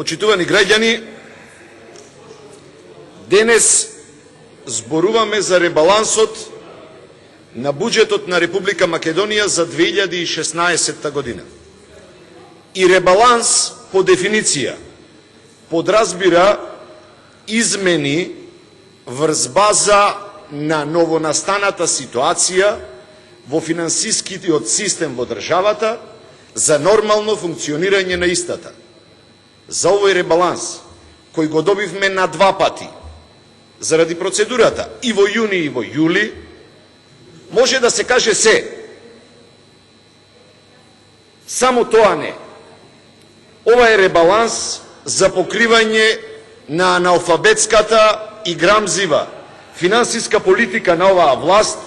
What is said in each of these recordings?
Почитувани граѓани, денес зборуваме за ребалансот на буџетот на Република Македонија за 2016 година. И ребаланс по дефиниција подразбира измени врз база на новонастаната ситуација во финансискиот систем во државата за нормално функционирање на истата. За овој ребаланс, кој го добивме на два пати, заради процедурата и во јуни и во јули, може да се каже се. Само тоа не. Ова е ребаланс за покривање на аналфабетската и грамзива финансиска политика на оваа власт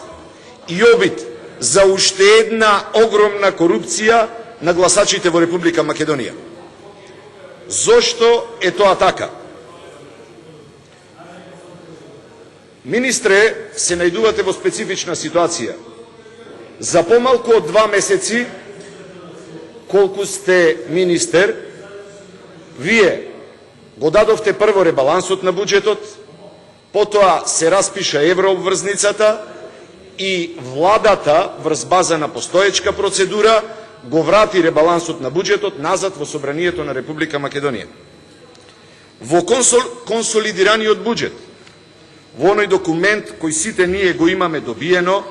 и обид за уште една огромна корупција на гласачите во Република Македонија. Зошто е тоа така? Министре, се најдувате во специфична ситуација. За помалку од 2 месеци, колку сте министер, вие го дадовте прво ребалансот на буџетот, потоа се распиша еврообврзницата и владата врз база на постоечка процедура го врати ребалансот на буџетот назад во Собранието на Република Македонија. Во консолидираниот буџет, во оној документ кој сите ние го имаме добиено,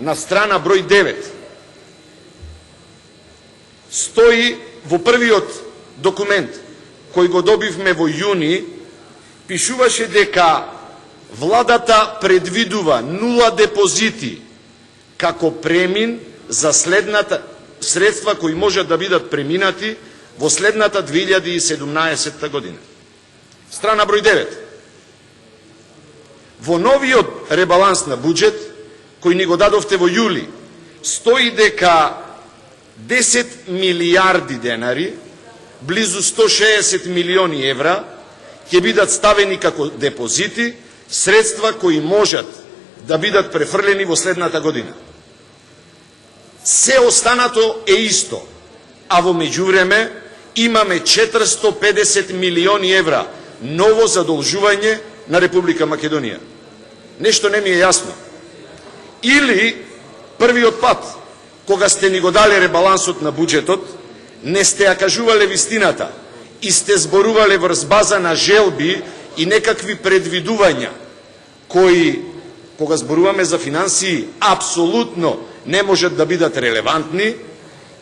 на страна број 9, стои во првиот документ кој го добивме во јуни, пишуваше дека владата предвидува 0 депозити како премин за следната средства кои можат да бидат преминати во следната 2017 година. Страна број 9. Во новиот ребаланс на буџет, кој ни го дадовте во јули, стои дека 10 милиарди денари, близу 160 милиони евра, ќе бидат ставени како депозити, средства кои можат да бидат префрлени во следната година. Се останато е исто, а во меѓувреме имаме 450 милиони евра ново задолжување на Република Македонија. Нешто не ми е јасно. Или првиот пат, кога сте ни го дали ребалансот на буџетот, не сте ја кажувале вистината и сте зборувале врз база на желби и некакви предвидувања, кои, кога зборуваме за финансии, апсолутно не можат да бидат релевантни,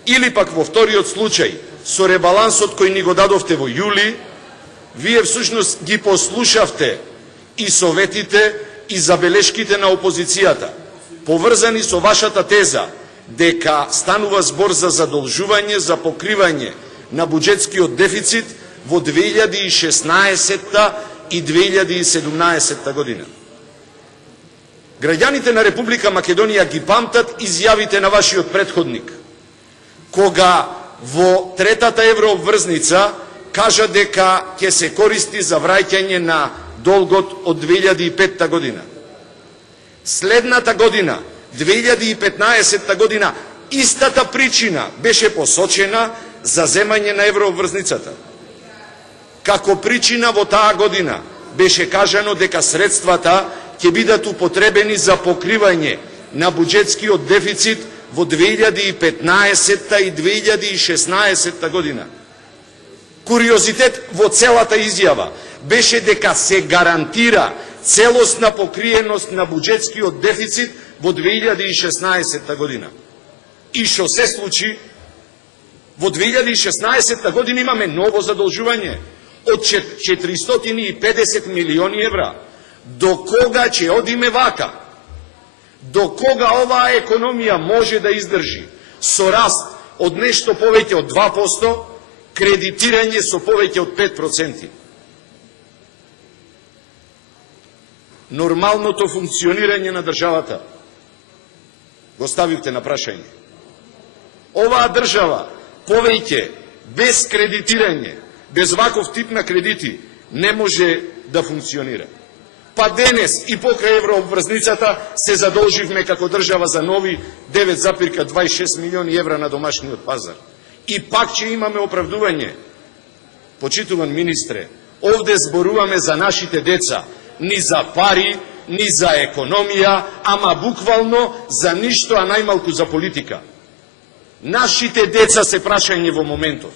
или пак во вториот случај, со ребалансот кој ни го дадовте во јули, вие всушност ги послушавте и советите и забелешките на опозицијата, поврзани со вашата теза дека станува збор за задолжување за покривање на буџетскиот дефицит во 2016 и 2017 година. Граѓаните на Република Македонија ги памтат изјавите на вашиот претходник, кога во третата еврообврзница кажа дека ќе се користи за враќање на долгот од 2005 година. Следната година, 2015 година, истата причина беше посочена за земање на еврообврзницата. Како причина во таа година беше кажано дека средствата ќе бидат употребени за покривање на буџетскиот дефицит во 2015 и 2016 година. Куриозитет во целата изјава беше дека се гарантира целосна покриеност на буџетскиот дефицит во 2016 година. И што се случи? Во 2016 година имаме ново задолжување од 450 милиони евра. До кога ќе одиме вака? До кога оваа економија може да издржи со раст од нешто повеќе од 2%, кредитирање со повеќе од 5%? Нормалното функционирање на државата го ставивте на прашање. Оваа држава повеќе без кредитирање, без ваков тип на кредити не може да функционира. Па денес и покрај еврообврзницата се задолживме како држава за нови 9,26 милиони евра на домашниот пазар. И пак ќе имаме оправдување. Почитуван министре, овде зборуваме за нашите деца, ни за пари, ни за економија, ама буквално за ништо, а најмалку за политика. Нашите деца се прашање во моментов.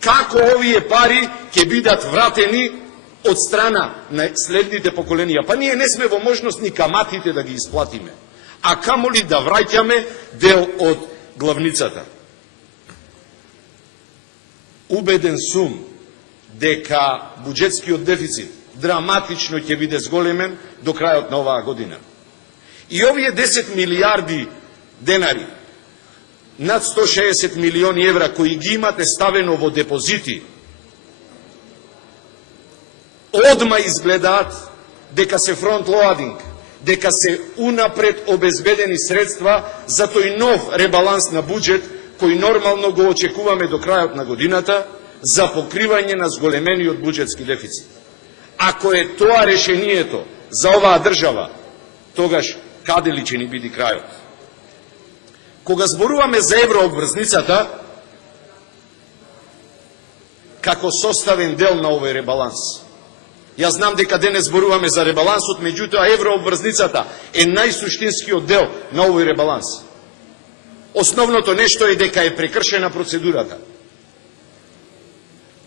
Како овие пари ќе бидат вратени од страна на следните поколенија? Па ние не сме во можност ни каматите да ги исплатиме, а камоли да враќаме дел од главницата. Убеден сум дека буџетскиот дефицит драматично ќе биде зголемен до крајот на оваа година. И овие 10 милиарди денари, над 160 милиони евра кои ги имате ставено во депозити, одма изгледаат дека се фронт-лоадинг, дека се унапред обезбедени средства за тој нов ребаланс на буџет кој нормално го очекуваме до крајот на годината за покривање на зголемениот буџетски дефицит. Ако е тоа решението за оваа држава, тогаш каде ли ќе ни биде крајот? Кога зборуваме за еврообврзницата како составен дел на овој ребаланс, јас знам дека денес зборуваме за ребалансот, меѓутоа еврообврзницата е најсуштинскиот дел на овој ребаланс. Основното нешто е дека е прекршена процедурата.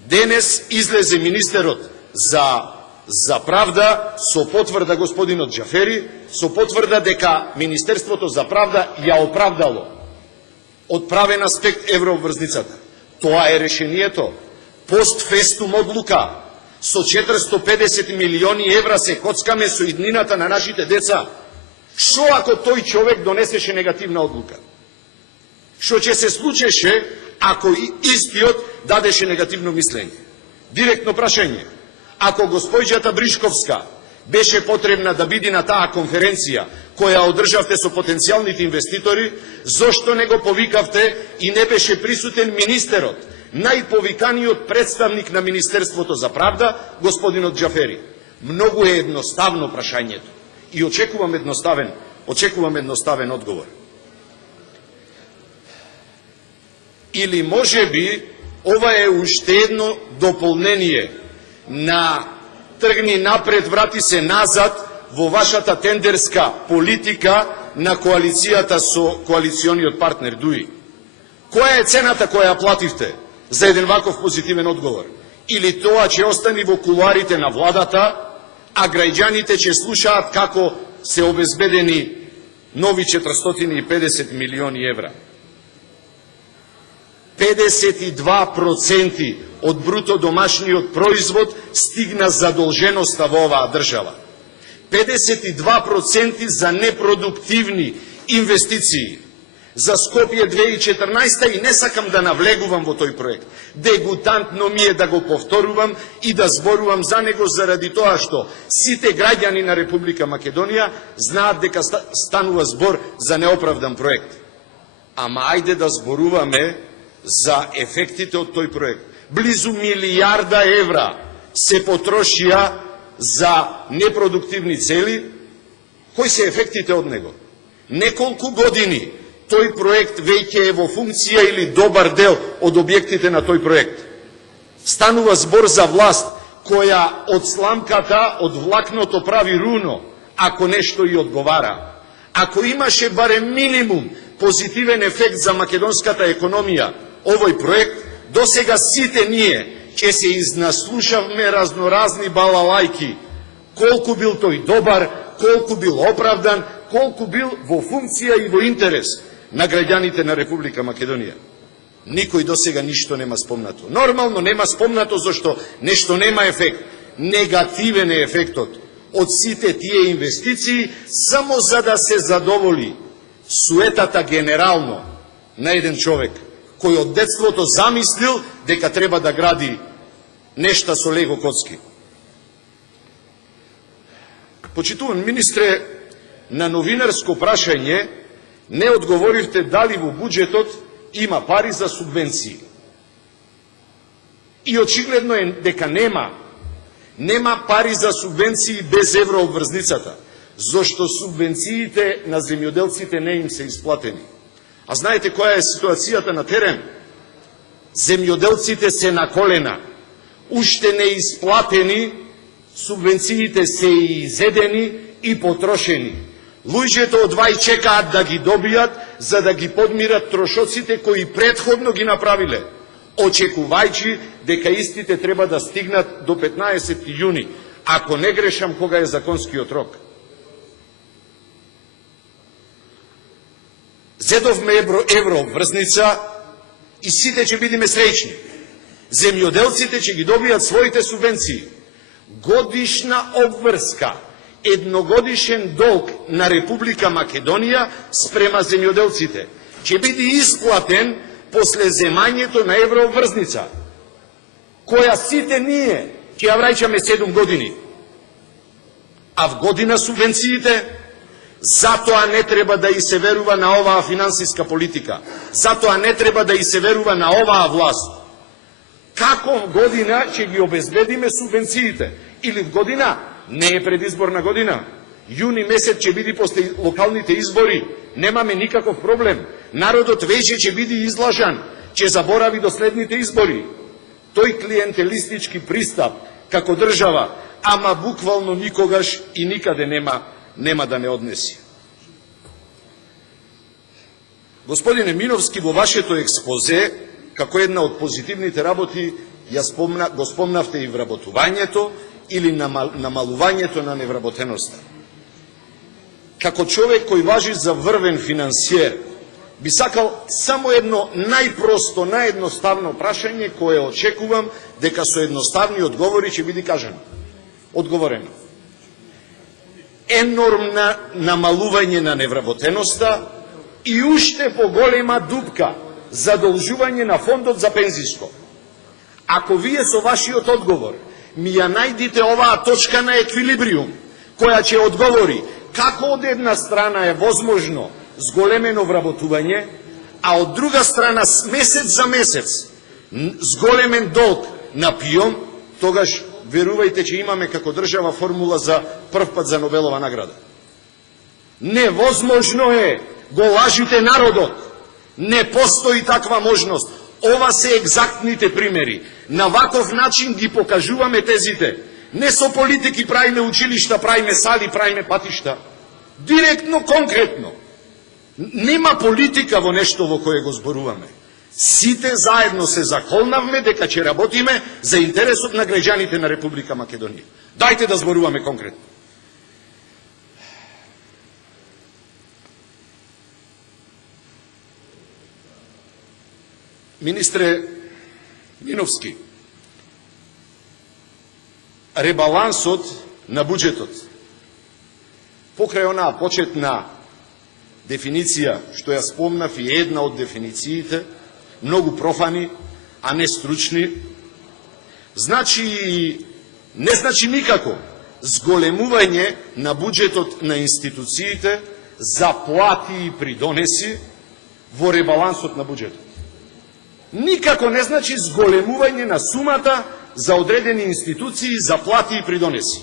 Денес излезе министерот за правда со потврда, господинот Џафери, со потврда дека Министерството за правда ја оправдало од правен аспект еврообврзницата. Тоа е решението. Постфестум одлука. Со 450 милиони евра се коцкаме со иднината на нашите деца. Шо ако тој човек донесеше негативна одлука? Што ќе се случеше ако истиот дадеше негативно мислење? Директно прашање. Ако госпоѓата Бришковска беше потребна да биде на таа конференција која одржавте со потенцијалните инвеститори, зошто не го повикавте и не беше присутен министерот, најповиканиот представник на Министерството за правда, господинот Џафери? Многу е едноставно прашањето и очекувам едноставен одговор. Или можеби ова е уште едно дополнение на тргни напред, врати се назад во вашата тендерска политика на коалицијата со коалициониот партнер ДУИ. Која е цената која ја плативте за еден ваков позитивен одговор? Или тоа ќе остане во кулуарите на владата, а граѓаните ќе слушаат како се обезбедени нови 450 милиони евра? 52% од бруто домашниот производ стигна задолженоста во оваа држава. 52% за непродуктивни инвестиции. За Скопје 2014 и не сакам да навлегувам во тој проект. Дегутантно ми е да го повторувам и да зборувам за него заради тоа што сите граѓани на Република Македонија знаат дека станува збор за неоправдан проект. Ама ајде да зборуваме за ефектите од тој проект. Близу милијарда евра се потрошија за непродуктивни цели. Кои се ефектите од него? Неколку години тој проект веќе е во функција или добар дел од објектите на тој проект. Станува збор за власт која од сламката, од влакното прави руно, ако нешто и одговара. Ако имаше барем минимум позитивен ефект за македонската економија, овој проект, досега сите ние ќе се изнаслушавме разноразни балалајки, колку бил тој добар, колку бил оправдан, колку бил во функција и во интерес на граѓаните на Република Македонија. Никој досега ништо нема спомнато. Нормално нема спомнато зашто нешто нема ефект. Негативен е ефектот од сите тие инвестиции, само за да се задоволи суетата генерално на еден човек кој од детството замислил дека треба да гради нешта со лего коцки. Почитуван министре, на новинарско прашање не одговоривте дали во буџетот има пари за субвенции. И очигледно е дека нема пари за субвенции без еврообврзницата, зашто субвенциите на земјоделците не им се исплатени. А знаете која е ситуацијата на терен? Земјоделците се на колена. уште не исплатени, субвенциите се изедени и потрошени. Луѓето од вај чекаат да ги добијат, за да ги подмират трошоците кои претходно ги направиле, очекувајќи дека истите треба да стигнат до 15 јуни, ако не грешам кога е законскиот рок. Зедовме евроврзница и сите ќе бидеме среќни. Земјоделците ќе ги добијат своите субвенции. Годишна обврска, едногодишен долг на Република Македонија спрема земјоделците ќе биде исплатен после земањето на евроврзница, која сите ние ќе ја враќаме 7 години. А в година субвенциите, затоа не треба да и се верува на оваа финансиска политика, затоа не треба да и се верува на оваа власт. Како в година ќе ги обезбедиме субвенциите? Или в година? Не е предизборна година. Јуни месец ќе биде после локалните избори. Немаме никаков проблем. Народот веќе ќе биде излажан, ќе заборави до следните избори. Тој клиентелистички пристап како држава, ама буквално никогаш и никаде нема да не однеси. Господине Миновски, во вашето експозе, како една од позитивните работи, го спомнавте и вработувањето или намалувањето на невработеноста. Како човек кој важи за врвен финансиер, би сакал само едно најпросто, наједноставно прашање кое очекувам дека со едноставни одговори ќе биде одговорено. Енормна намалување на невработеноста и уште поголема дупка задолжување на фондот за пензиско. Ако вие со вашиот одговор ми ја најдите оваа точка на еквилибриум, која ќе одговори како од една страна е возможно зголемено вработување, а од друга страна месец за месец зголемен долг на ПИОМ, тогаш верувајте че имаме како држава формула за прв пат за Нобелова награда. Невозможно е, го лажите народот. Не постои таква можност. Ова се екзактните примери. На ваков начин ги покажуваме тезите. Не со политики правиме училишта, правиме сали, правиме патишта. Директно, конкретно. Нема политика во нешто во кое го зборуваме. Сите заедно се заколнавме дека ќе работиме за интересот на граѓаните на Република Македонија. Дајте да зборуваме конкретно. Министре Миновски, ребалансот на буџетот, покрај онаа почетна дефиниција, што ја спомнав и една од дефинициите, многу профани, а не стручни, не значи никако зголемување на буџетот на институциите за плати и придонеси во ребалансот на буџетот. Никако не значи зголемување на сумата за одредени институции за плати и придонеси.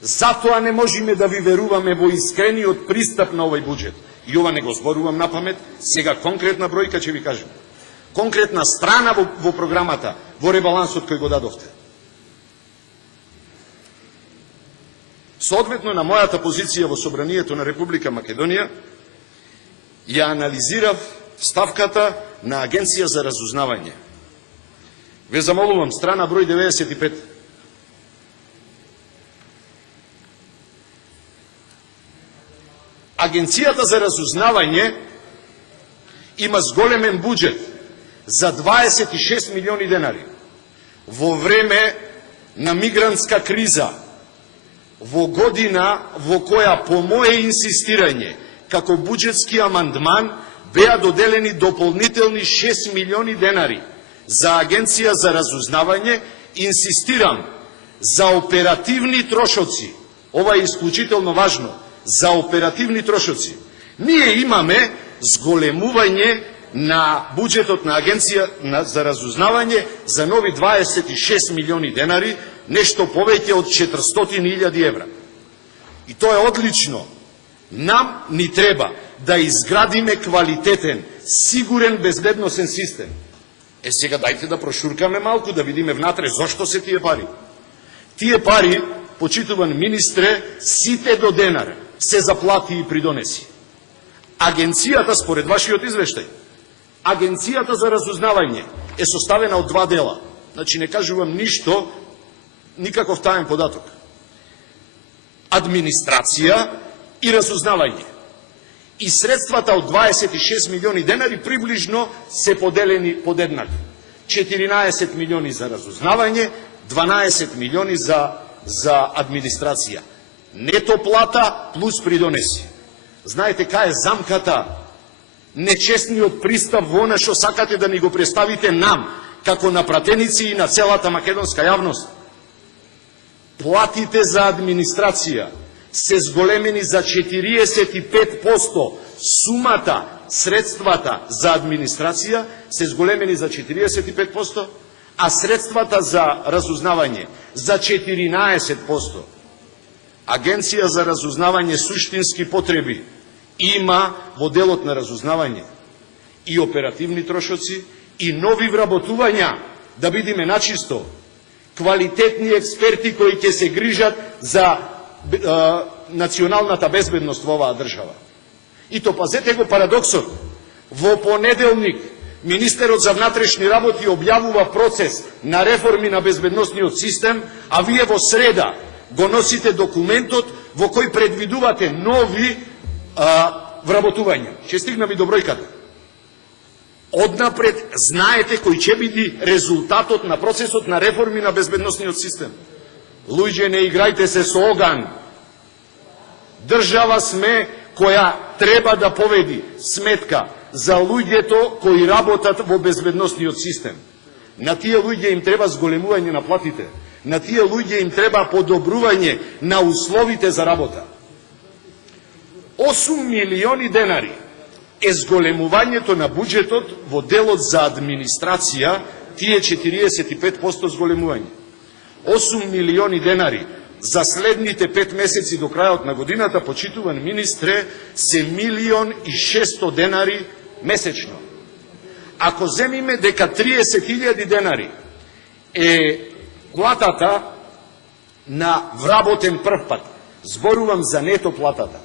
Затоа не можеме да ви веруваме во искрениот пристап на овој буџет. И ова не го зборувам на памет, сега конкретна бројка ќе ви кажем. Конкретна страна во програмата, во ребалансот кој го дадовте. Соодветно на мојата позиција во Собранието на Република Македонија, ја анализирав ставката на Агенција за разузнавање. Ве замолувам, страна број 95. Агенцијата за разузнавање има зголемен буџет за 26 милиони денари. Во време на мигрантска криза, во година во која по мое инсистирање, како буџетски амандман, беа доделени дополнителни 6 милиони денари за Агенција за разузнавање, инсистирам за оперативни трошоци. Ова е исклучително важно. За оперативни трошоци. Ние имаме зголемување на буџетот на Агенција за разузнавање за нови 26 милиони денари, нешто повеќе од 400.000 евра. И тоа е одлично. Нам ни треба да изградиме квалитетен, сигурен, безбедносен систем. Сега дајте да прошуркаме малку, да видиме внатре зошто се тие пари. Тие пари, почитуван министре, сите до денар се заплати и придонеси. Агенцијата, според вашиот извештај, Агенцијата за разузнавање е составена од два дела. Значи не кажувам ништо, никаков таен податок. Администрација и разузнавање. И средствата од 26 милиони денари приближно се поделени подеднакво. 14 милиони за разузнавање, 12 милиони за администрација. Нето плата плюс придонеси. Знаете кај е замката? Нечестниот пристап во она што сакате да ни го представите нам, како напратеници и на целата македонска јавност. Платите за администрација се зголемени за 45%, сумата, средствата за администрација се зголемени за 45%, а средствата за разузнавање за 14%. Агенција за разузнавање суштински потреби има во делот на разузнавање и оперативни трошоци и нови вработувања, да бидиме начисто, квалитетни експерти кои ќе се грижат за националната безбедност во оваа држава. И то пазете го парадоксот. Во понеделник министерот за внатрешни работи објавува процес на реформи на безбедносниот систем, а вие во среда го носите документот во кој предвидувате нови вработувања. Ќе стигнам и до бројката. Однапред знаете кој ќе биде резултатот на процесот на реформи на безбедносниот систем. Луѓе, не играјте се со оган. Држава сме која треба да поведи сметка за луѓето кои работат во безбедносниот систем. На тие луѓе им треба зголемување на платите. На тие луѓе им треба подобрување на условите за работа. 8 милиони денари е зголемувањето на буџетот во делот за администрација, тие 45% зголемување. 8 милиони денари за следните 5 месеци до крајот на годината, почитуван министре, се 1.600.000 денари месечно. Ако земиме дека 30.000 денари е платата на вработен прв пат, зборувам за нето платата,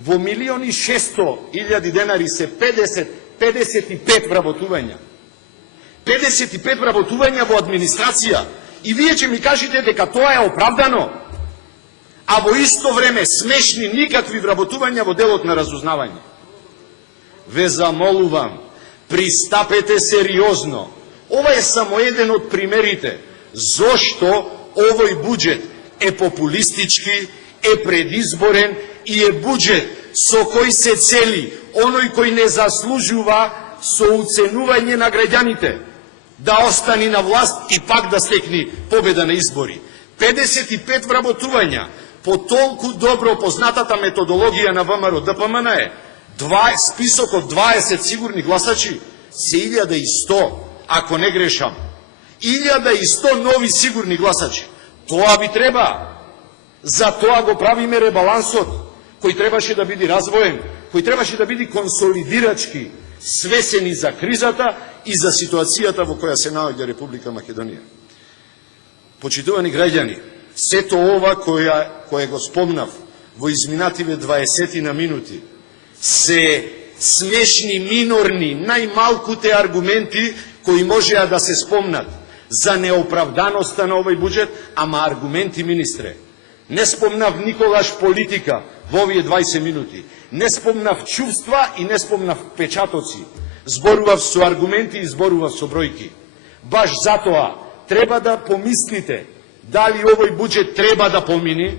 во 1.600.000 денари се 55 вработувања. 55 вработувања во администрација. И вие ќе ми кажете дека тоа е оправдано, а во исто време смешни никакви вработувања во делот на разузнавање. Ве замолувам, пристапете сериозно. Ова е само еден од примерите зошто овој буџет е популистички, е предизборен и е буџет со кој се цели оној кој не заслужува со уценување на граѓаните да остани на власт и пак да стекни победа на избори. 55 вработувања по толку добро познатата методологија на ВМРО ДПМН е список од 20 сигурни гласачи се 1100, ако не грешам. 1100 нови сигурни гласачи. Тоа ви треба. За тоа го правиме ребалансот, кој требаше да биде развоен, кој требаше да биде консолидирачки, свесени за кризата и за ситуацијата во која се наоѓа Република Македонија. Почитувани граѓани, сето ова кое го спомнав во изминативе 20 на минути се смешни, минорни, најмалкуте аргументи кои можеа да се спомнат за неоправданоста на овој буџет, ама аргументи, министре. Не спомнав никогаш политика во овие 20 минути. Не спомнав чувства и не спомнав печатоци. Зборував со аргументи и зборував со бројки. Баш затоа треба да помислите дали овој буџет треба да помини,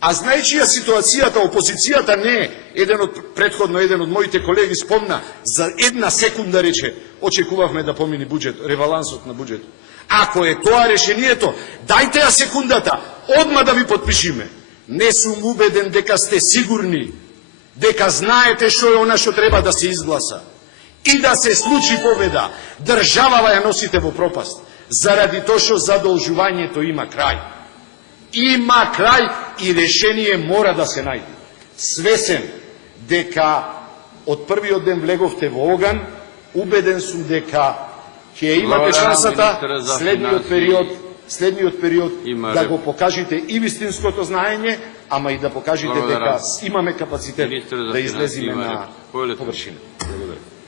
а знаејќи ја ситуацијата, опозицијата не е, еден од моите колеги спомна, за една секунда рече, очекувавме да помини буџет, ребалансот на буџетот. Ако е тоа решението, дајте ја секундата, одма да ви подпишиме. Не сум убеден дека сте сигурни, дека знаете што е она што треба да се изгласа. И да се случи победа, државава ја носите во пропаст, заради тоа што задолжувањето има крај. Има крај и решение мора да се најде. Свесен дека од првиот ден влеговте во оган Убеден сум дека ќе имате шансата следниот период да го покажете и вистинското знаење, ама и да покажете дека имаме капацитет да излеземе на површина. Благодарам.